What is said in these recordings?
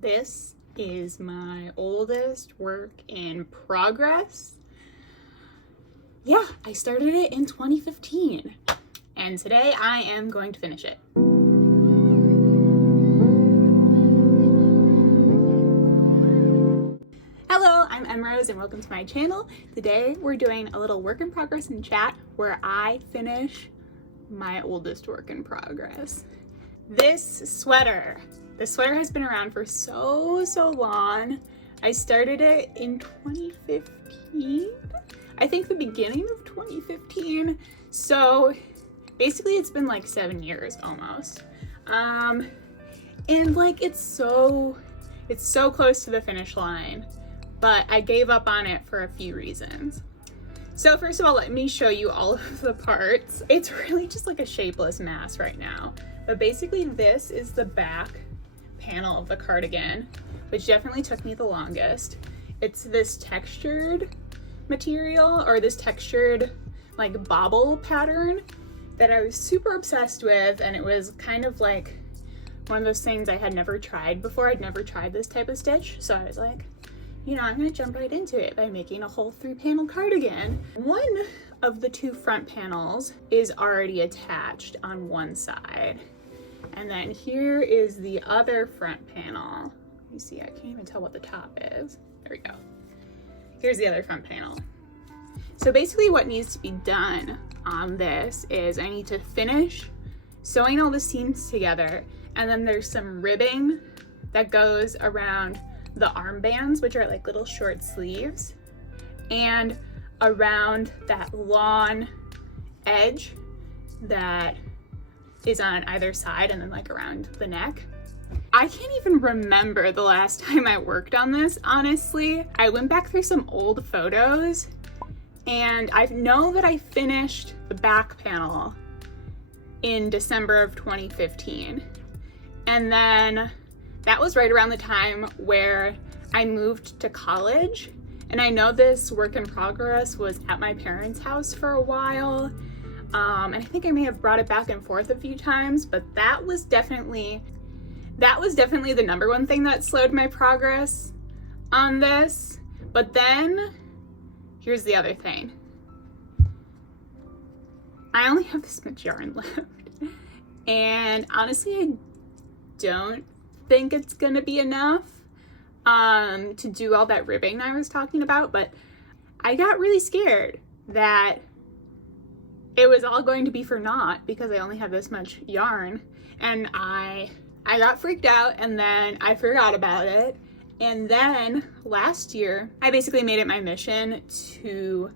This is my oldest work in progress. Yeah, I started it in 2015, and today I am going to finish it. Hello, I'm Emrose and welcome to my channel. Today we're doing a little work in progress in chat where I finish my oldest work in progress. This sweater has been around for so long. I started it in 2015. I think the beginning of 2015. So basically it's been like 7 years almost. And like it's so close to the finish line, but I gave up on it for a few reasons. So first of all, let me show you all of the parts. It's really just like a shapeless mass right now. But basically this is the back panel of the cardigan, which definitely took me the longest. It's this textured material, or this textured like bobble pattern that I was super obsessed with, and it was kind of like one of those things I had never tried before. I'd never tried this type of stitch, so I was like, you know, I'm gonna jump right into it by making a whole 3-panel cardigan. One of the 2 front panels is already attached on one side. And then here is the other front panel. You see, I can't even tell what the top is. There we go. Here's the other front panel. So basically what needs to be done on this is I need to finish sewing all the seams together, and then there's some ribbing that goes around the armbands, which are like little short sleeves, and around that long edge that is on either side, and then like around the neck. I can't even remember the last time I worked on this, honestly. I went back through some old photos and I know that I finished the back panel in December of 2015. And then that was right around the time where I moved to college. And I know this work in progress was at my parents' house for a while. And I think I may have brought it back and forth a few times, but that was definitely the #1 thing that slowed my progress on this. But then here's the other thing. I only have this much yarn left. And honestly, I don't think it's gonna be enough to do all that ribbing I was talking about, but I got really scared that it was all going to be for naught because I only have this much yarn, and I got freaked out, and then I forgot about it. And then last year, I basically made it my mission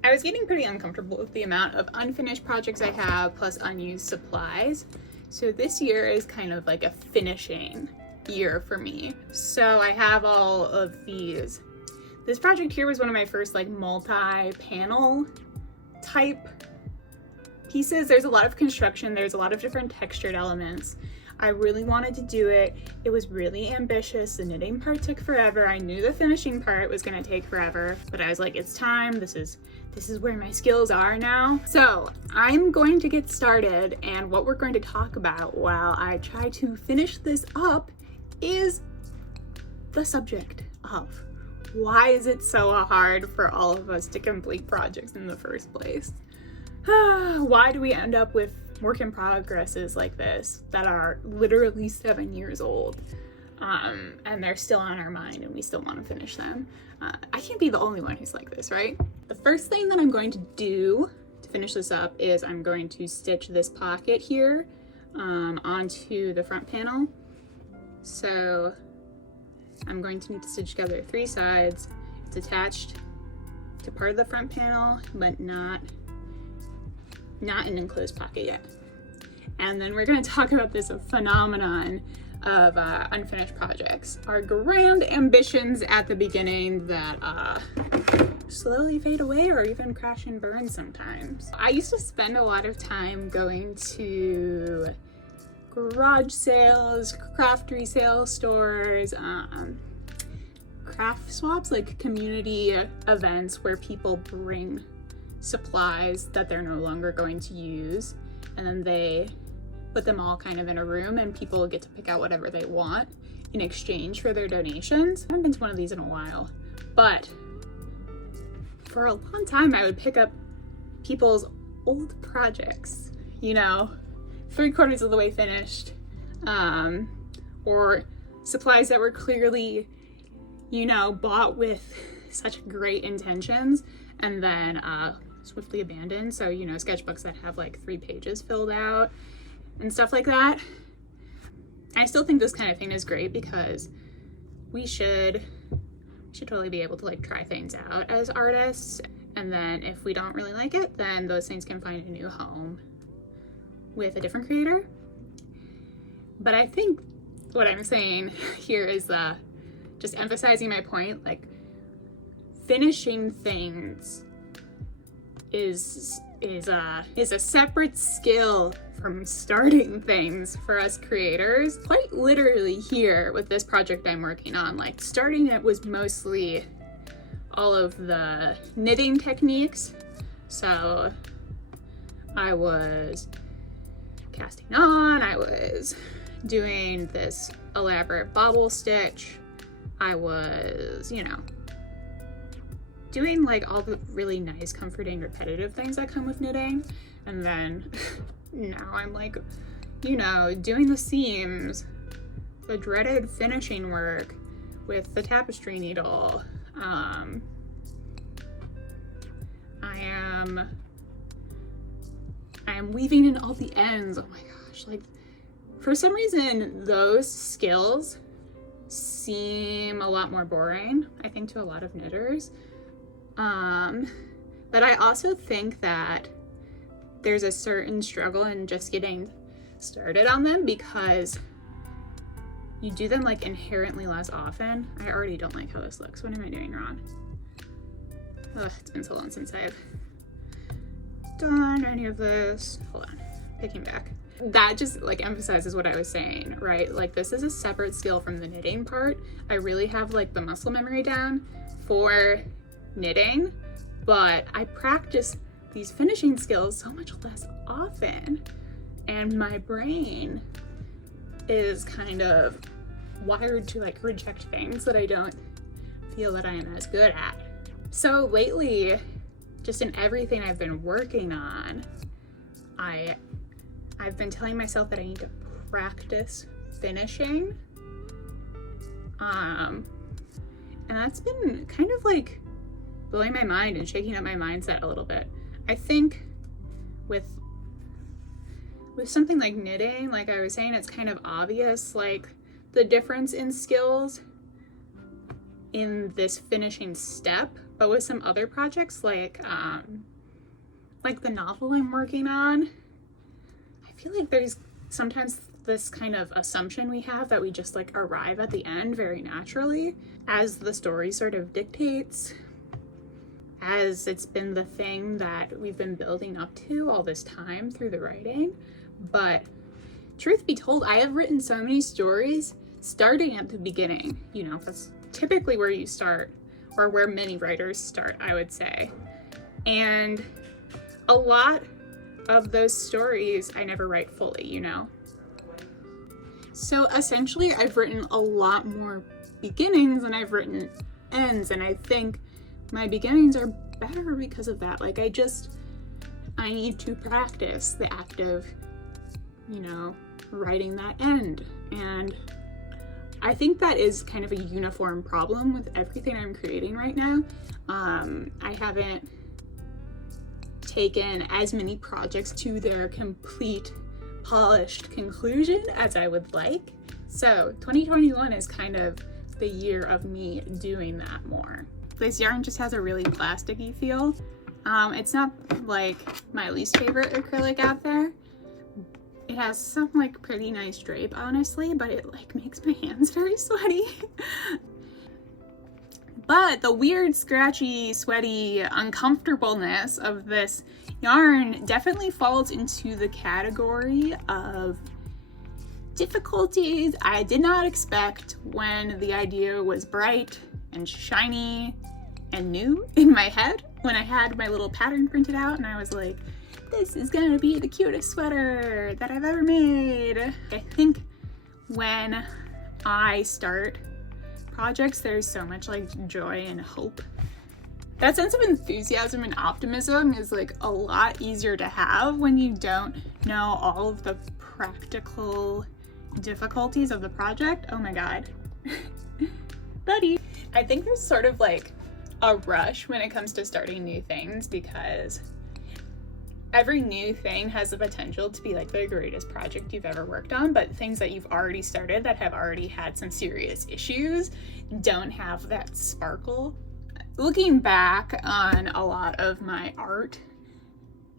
I was getting pretty uncomfortable with the amount of unfinished projects I have plus unused supplies. So this year is kind of like a finishing year for me. So I have all of these. This project here was one of my first like multi-panel type pieces. There's a lot of construction, there's a lot of different textured elements. I really wanted to do it. It was really ambitious. The knitting part took forever. I knew the finishing part was gonna take forever, but I was like, it's time. This is where my skills are now. So I'm going to get started, and what we're going to talk about while I try to finish this up is the subject of why is it so hard for all of us to complete projects in the first place? Why do we end up with work in progresses like this that are literally 7 years old, and they're still on our mind and we still want to finish them? I can't be the only one who's like this, right? The first thing that I'm going to do to finish this up is I'm going to stitch this pocket here onto the front panel. So I'm going to need to stitch together 3 sides. It's attached to part of the front panel, but not an enclosed pocket yet. And then we're going to talk about this phenomenon of unfinished projects, our grand ambitions at the beginning that slowly fade away or even crash and burn sometimes. I used to spend a lot of time going to garage sales, craft resale stores, craft swaps, like community events where people bring supplies that they're no longer going to use, and then they put them all kind of in a room and people get to pick out whatever they want in exchange for their donations. I haven't been to one of these in a while, but for a long time I would pick up people's old projects, you know, 3/4 of the way finished, or supplies that were clearly, you know, bought with such great intentions and then swiftly abandoned. So, you know, sketchbooks that have like 3 pages filled out and stuff like that. I still think this kind of thing is great because we should totally be able to like try things out as artists, and then if we don't really like it, then those things can find a new home with a different creator. But I think what I'm saying here is just emphasizing my point, like finishing things is a separate skill from starting things for us creators. Quite literally here with this project I'm working on, like starting it was mostly all of the knitting techniques. So I was casting on, I was doing this elaborate bobble stitch, I was, you know, doing like all the really nice, comforting, repetitive things that come with knitting. And then now I'm like, you know, doing the seams, the dreaded finishing work with the tapestry needle. I am weaving in all the ends. Oh my gosh, like for some reason those skills seem a lot more boring, I think, to a lot of knitters. But I also think that there's a certain struggle in just getting started on them because you do them like inherently less often. I already don't like how this looks. What am I doing wrong? Ugh, it's been so long since I've done any of this. Hold on, picking back. That just like emphasizes what I was saying, right? Like this is a separate skill from the knitting part. I really have like the muscle memory down for knitting, but I practice these finishing skills so much less often, and my brain is kind of wired to like reject things that I don't feel that I am as good at. So lately, just in everything I've been working on, I've been telling myself that I need to practice finishing, and that's been kind of like blowing my mind and shaking up my mindset a little bit. I think with something like knitting, like I was saying, it's kind of obvious, like the difference in skills in this finishing step. But with some other projects, like the novel I'm working on, I feel like there's sometimes this kind of assumption we have that we just like arrive at the end very naturally, as the story sort of dictates, as it's been the thing that we've been building up to all this time through the writing. But truth be told, I have written so many stories starting at the beginning. You know, that's typically where you start, or where many writers start, I would say. And a lot of those stories I never write fully, you know? So essentially I've written a lot more beginnings than I've written ends, and I think my beginnings are better because of that. Like I need to practice the act of, you know, writing that end. And I think that is kind of a uniform problem with everything I'm creating right now. I haven't taken as many projects to their complete polished conclusion as I would like. So 2021 is kind of the year of me doing that more. This yarn just has a really plasticky feel. It's not like my least favorite acrylic out there. It has some like pretty nice drape, honestly, but it like makes my hands very sweaty. But the weird, scratchy, sweaty uncomfortableness of this yarn definitely falls into the category of difficulties I did not expect when the idea was bright and shiny and new in my head, when I had my little pattern printed out and I was like, this is gonna be the cutest sweater that I've ever made. I think when I start projects, there's so much like joy and hope. That sense of enthusiasm and optimism is like a lot easier to have when you don't know all of the practical difficulties of the project. Oh my god. Buddy. I think there's sort of like a rush when it comes to starting new things, because every new thing has the potential to be like the greatest project you've ever worked on, but things that you've already started that have already had some serious issues don't have that sparkle. Looking back on a lot of my art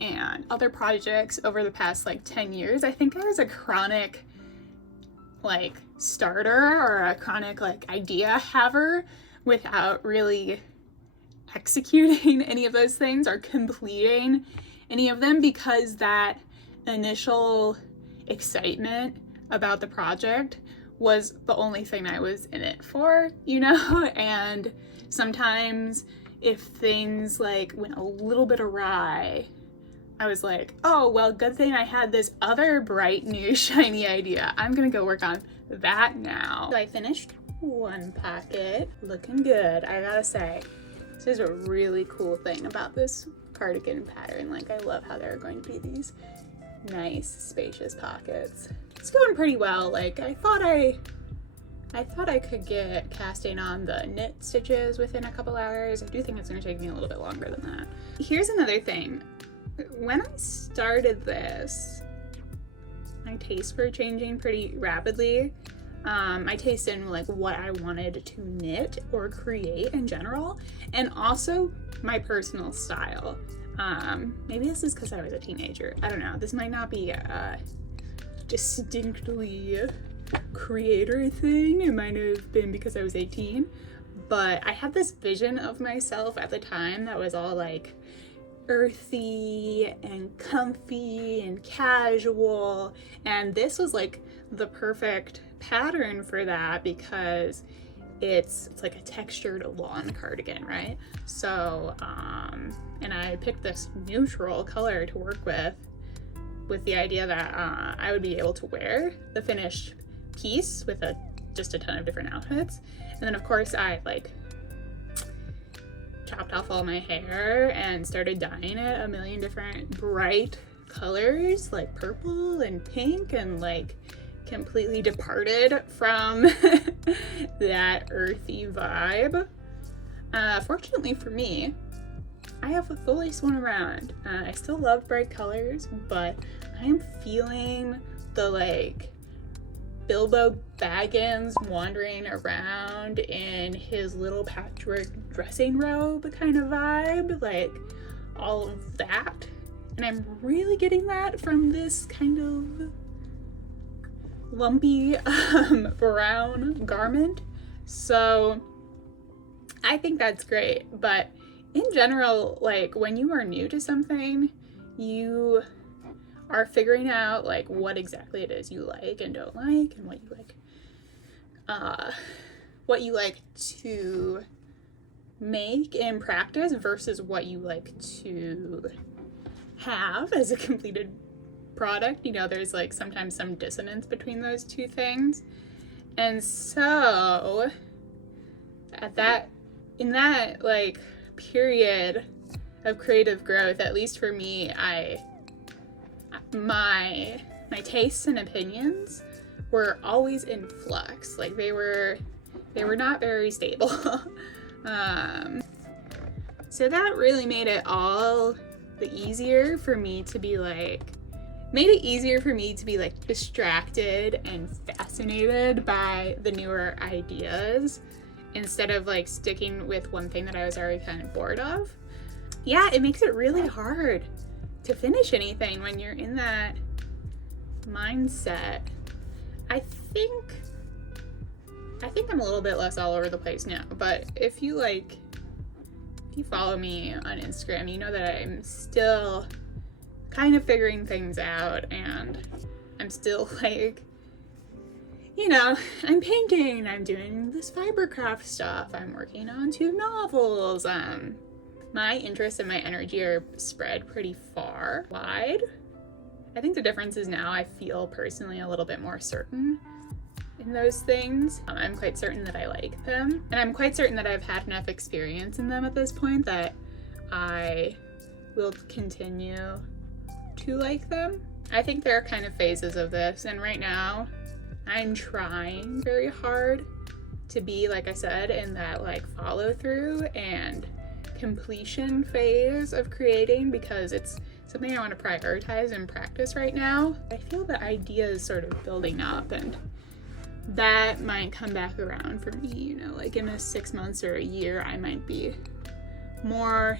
and other projects over the past like 10 years, I think I was a chronic like starter or a chronic like idea haver without really executing any of those things or completing any of them, because that initial excitement about the project was the only thing I was in it for, you know? And sometimes if things like went a little bit awry, I was like, oh, well, good thing I had this other bright new shiny idea. I'm gonna go work on that now. So I finished one pocket, looking good, I gotta say. This is a really cool thing about this cardigan pattern. Like, I love how there are going to be these nice spacious pockets. It's going pretty well. Like, I thought I could get casting on the knit stitches within a couple hours. I do think it's going to take me a little bit longer than that. Here's another thing. When I started this, my tastes were changing pretty rapidly. My taste in like what I wanted to knit or create in general, and also my personal style. Maybe this is because I was a teenager. I don't know. This might not be a distinctly creator thing. It might have been because I was 18, but I had this vision of myself at the time that was all like earthy and comfy and casual, and this was like the perfect pattern for that because it's like a textured lawn cardigan, right? So and I picked this neutral color to work with the idea that I would be able to wear the finished piece with just a ton of different outfits. And then of course I like chopped off all my hair and started dyeing it a million different bright colors like purple and pink, and like completely departed from that earthy vibe. Fortunately for me, I have fully swung around. I still love bright colors, but I am feeling the like Bilbo Baggins wandering around in his little patchwork dressing robe kind of vibe, like all of that. And I'm really getting that from this kind of lumpy brown garment. So I think that's great. But in general, like when you are new to something, you are figuring out like what exactly it is you like and don't like, and what you like to make in practice versus what you like to have as a completed product. You know, there's like sometimes some dissonance between those two things. And so in that like period of creative growth, at least for me, my tastes and opinions were always in flux. Like they were not very stable. So that really made it all the easier for me to be like distracted and fascinated by the newer ideas instead of like sticking with one thing that I was already kind of bored of. Yeah, it makes it really hard to finish anything when you're in that mindset. I think I'm a little bit less all over the place now, but if you follow me on Instagram, you know that I'm still kind of figuring things out, and I'm still like, you know, I'm painting, I'm doing this fibercraft stuff, I'm working on 2 novels, my interests and my energy are spread pretty far wide. I think the difference is now I feel personally a little bit more certain in those things. I'm quite certain that I like them, and I'm quite certain that I've had enough experience in them at this point that I will continue to like them. I think there are kind of phases of this, and right now I'm trying very hard to be, like I said, in that like follow through and completion phase of creating, because it's something I want to prioritize and practice right now. I feel the idea is sort of building up, and that might come back around for me, you know, like in a 6 months or a year, I might be more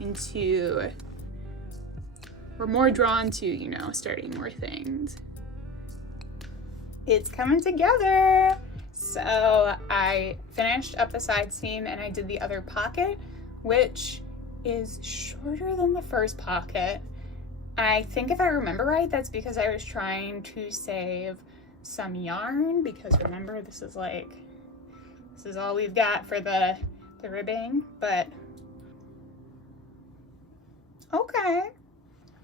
into or more drawn to, you know, starting more things. It's coming together. So I finished up the side seam and I did the other pocket, which is shorter than the first pocket. I think if I remember right, that's because I was trying to save some yarn, because remember, this is all we've got for the ribbing, but okay.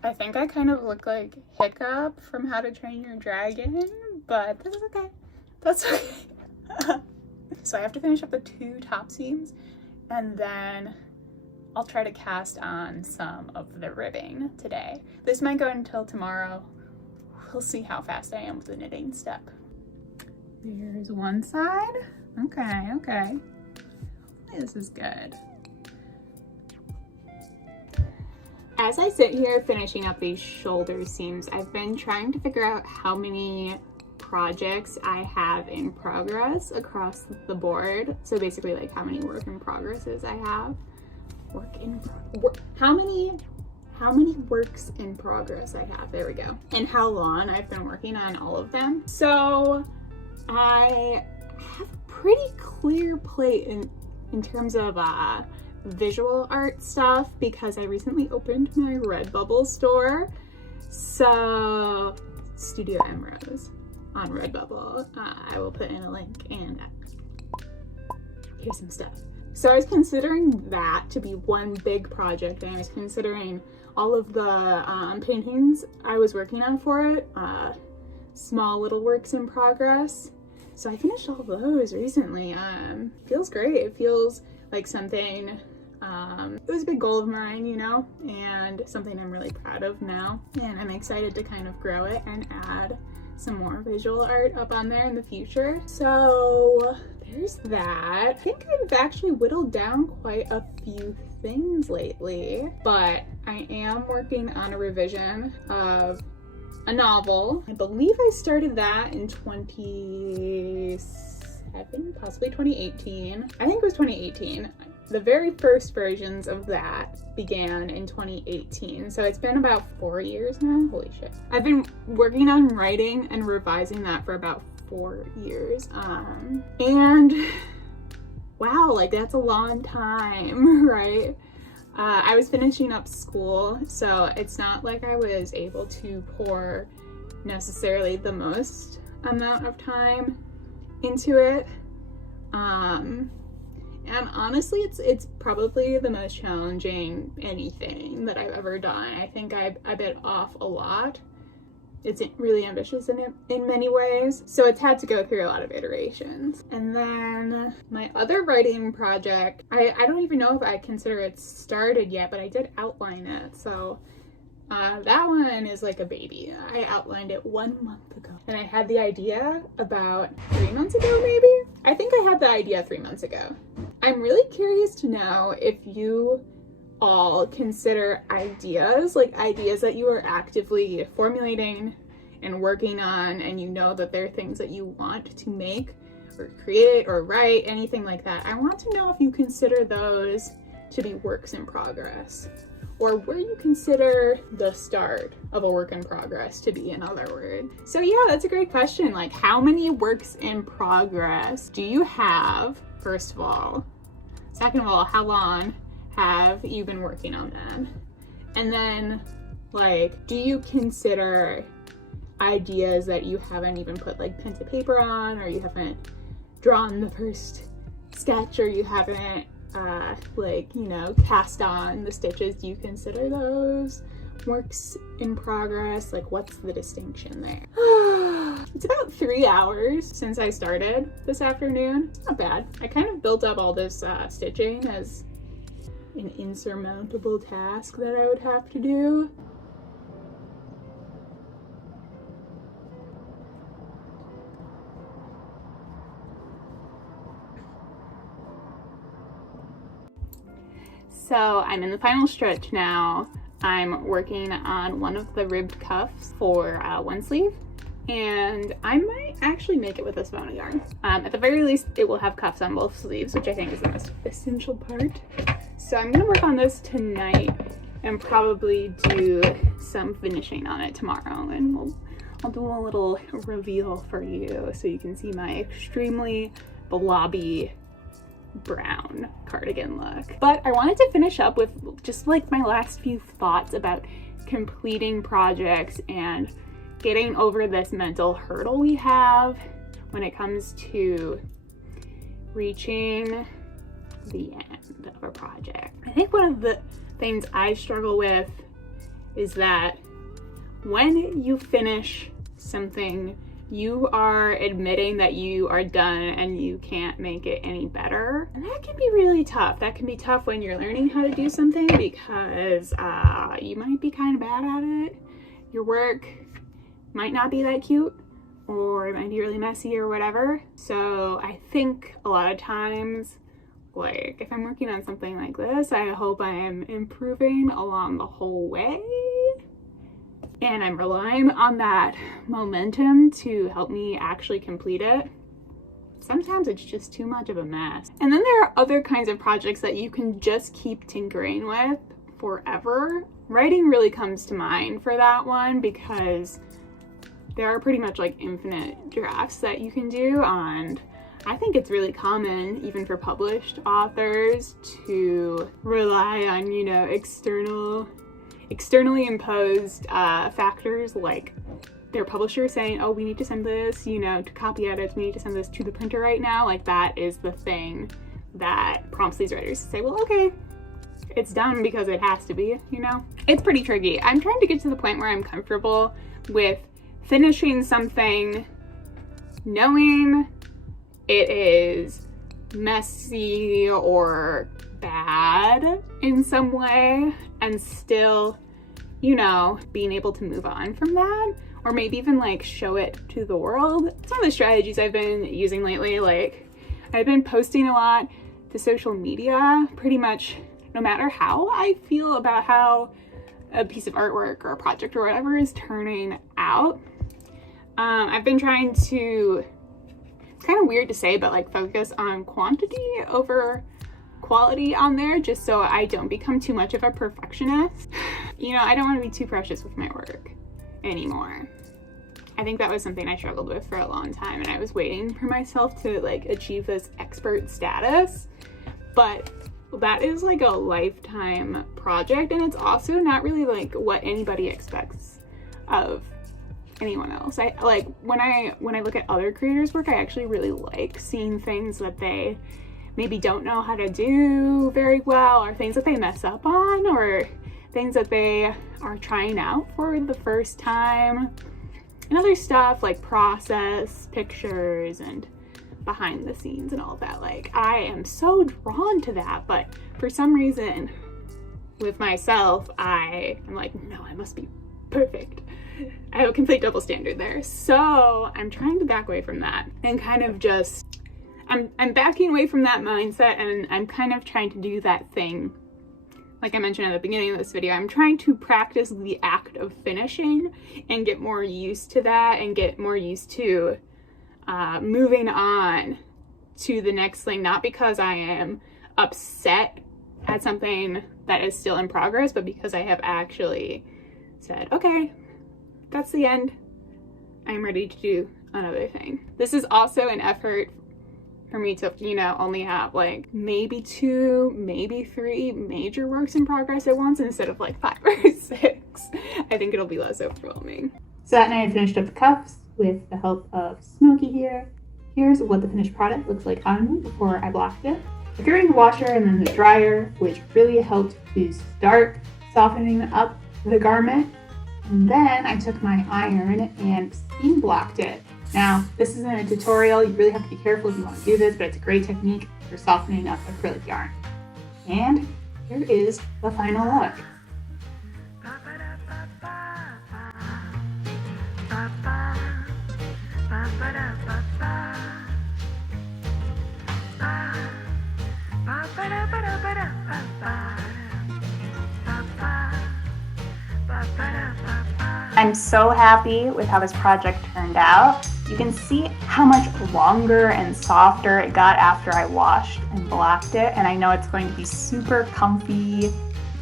I think I kind of look like Hiccup from How to Train Your Dragon, but that's okay. That's okay. So I have to finish up the 2 top seams, and then I'll try to cast on some of the ribbing today. This might go until tomorrow. We'll see how fast I am with the knitting step. There's one side. Okay. This is good. As I sit here finishing up these shoulder seams, I've been trying to figure out how many projects I have in progress across the board. So basically, like, how many work in progresses I have. How many works in progress I have, there we go. And how long I've been working on all of them. So I have a pretty clear plate in terms of visual art stuff, because I recently opened my Redbubble store. So Studio Emerose on Redbubble. I will put in a link, and here's some stuff. So I was considering that to be one big project, and I was considering all of the paintings I was working on for it, small little works in progress. So I finished all those recently. Feels great. It feels like something, it was a big goal of mine, you know, and something I'm really proud of now. And I'm excited to kind of grow it and add some more visual art up on there in the future. So there's that. I think I've actually whittled down quite a few things lately, but I am working on a revision of a novel. I believe I started that in 2017, possibly 2018. I think it was 2018. The very first versions of that began in 2018, so it's been about 4 years now. Holy shit. I've been working on writing and revising that for about 4 years. And wow, like, that's a long time, right? I was finishing up school, so it's not like I was able to pour necessarily the most amount of time into it. And honestly, it's probably the most challenging anything that I've ever done. I think I bit off a lot. It's really ambitious in many ways, so it's had to go through a lot of iterations. And then my other writing project, I don't even know if I consider it started yet, but I did outline it. So that one is like a baby. I outlined it 1 month ago, and I had the idea about 3 months ago, maybe? I think I had the idea 3 months ago. I'm really curious to know if you all consider ideas, like ideas that you are actively formulating and working on, and you know that they're things that you want to make or create or write, anything like that. I want to know if you consider those to be works in progress, or where you consider the start of a work in progress to be, in other words. So yeah, that's a great question. Like, how many works in progress do you have, first of all? Second of all, how long have you been working on them? And then, like, do you consider ideas that you haven't even put like pen to paper on, or you haven't drawn the first sketch, or you haven't like, you know, cast on the stitches, do you consider those works in progress? Like, what's the distinction there? It's about 3 hours since I started this afternoon. It's not bad. I kind of built up all this stitching as an insurmountable task that I would have to do. So I'm in the final stretch now. I'm working on one of the ribbed cuffs for one sleeve, and I might actually make it with this amount of yarn. At the very least, it will have cuffs on both sleeves, which I think is the most essential part. So I'm gonna work on this tonight and probably do some finishing on it tomorrow, and I'll do a little reveal for you so you can see my extremely blobby brown cardigan look. But I wanted to finish up with just like my last few thoughts about completing projects and getting over this mental hurdle we have when it comes to reaching the end of a project. I think one of the things I struggle with is that when you finish something, you are admitting that you are done and you can't make it any better. And that can be really tough. That can be tough when you're learning how to do something because you might be kind of bad at it. Your work might not be that cute, or it might be really messy or whatever. So I think a lot of times, like if I'm working on something like this, I hope I am improving along the whole way. And I'm relying on that momentum to help me actually complete it. Sometimes it's just too much of a mess. And then there are other kinds of projects that you can just keep tinkering with forever. Writing really comes to mind for that one because there are pretty much like infinite drafts that you can do, and I think it's really common, even for published authors, to rely on, you know, externally imposed factors like their publisher saying, oh, we need to send this, you know, to copy edits, we need to send this to the printer right now. Like that is the thing that prompts these writers to say, well, okay, it's done because it has to be, you know? It's pretty tricky. I'm trying to get to the point where I'm comfortable with finishing something, knowing it is messy or bad in some way, and still, you know, being able to move on from that, or maybe even like show it to the world. It's one of the strategies I've been using lately. Like I've been posting a lot to social media, pretty much no matter how I feel about how a piece of artwork or a project or whatever is turning out. I've been trying to, it's kind of weird to say, but like focus on quantity over quality on there, just so I don't become too much of a perfectionist. You know, I don't want to be too precious with my work anymore. I think that was something I struggled with for a long time, and I was waiting for myself to like achieve this expert status, but that is like a lifetime project, and it's also not really like what anybody expects of anyone else. I like when I look at other creators' work, I actually really like seeing things that they maybe don't know how to do very well, or things that they mess up on, or things that they are trying out for the first time, and other stuff like process pictures and behind the scenes and all that. Like I am so drawn to that, but for some reason with myself I am like, no, I must be perfect. I have a complete double standard there. So I'm trying to back away from that and kind of just I'm backing away from that mindset, and I'm kind of trying to do that thing like I mentioned at the beginning of this video. I'm trying to practice the act of finishing and get more used to that, and get more used to moving on to the next thing, not because I am upset at something that is still in progress, but because I have actually said, okay, that's the end. I'm ready to do another thing. This is also an effort for me to, you know, only have like maybe 2, maybe 3 major works in progress at once instead of like 5 or 6. I think it'll be less overwhelming. So that night I finished up the cuffs with the help of Smokey here. Here's what the finished product looks like on me before I blocked it. threw it in the washer and then the dryer, which really helped to start softening up the garment. And then I took my iron and steam blocked it. Now, this isn't a tutorial. You really have to be careful if you want to do this, but it's a great technique for softening up acrylic yarn. And here is the final look. I'm so happy with how this project turned out. You can see how much longer and softer it got after I washed and blocked it, and I know it's going to be super comfy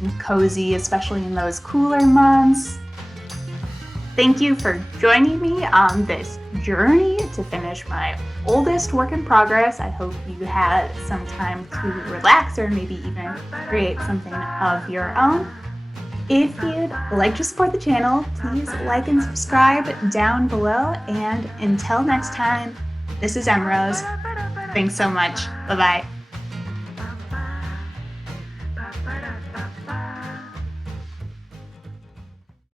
and cozy, especially in those cooler months. Thank you for joining me on this journey to finish my oldest work in progress. I hope you had some time to relax or maybe even create something of your own. If you'd like to support the channel, please like and subscribe down below. And until next time, this is Emrose. Thanks so much. Bye-bye.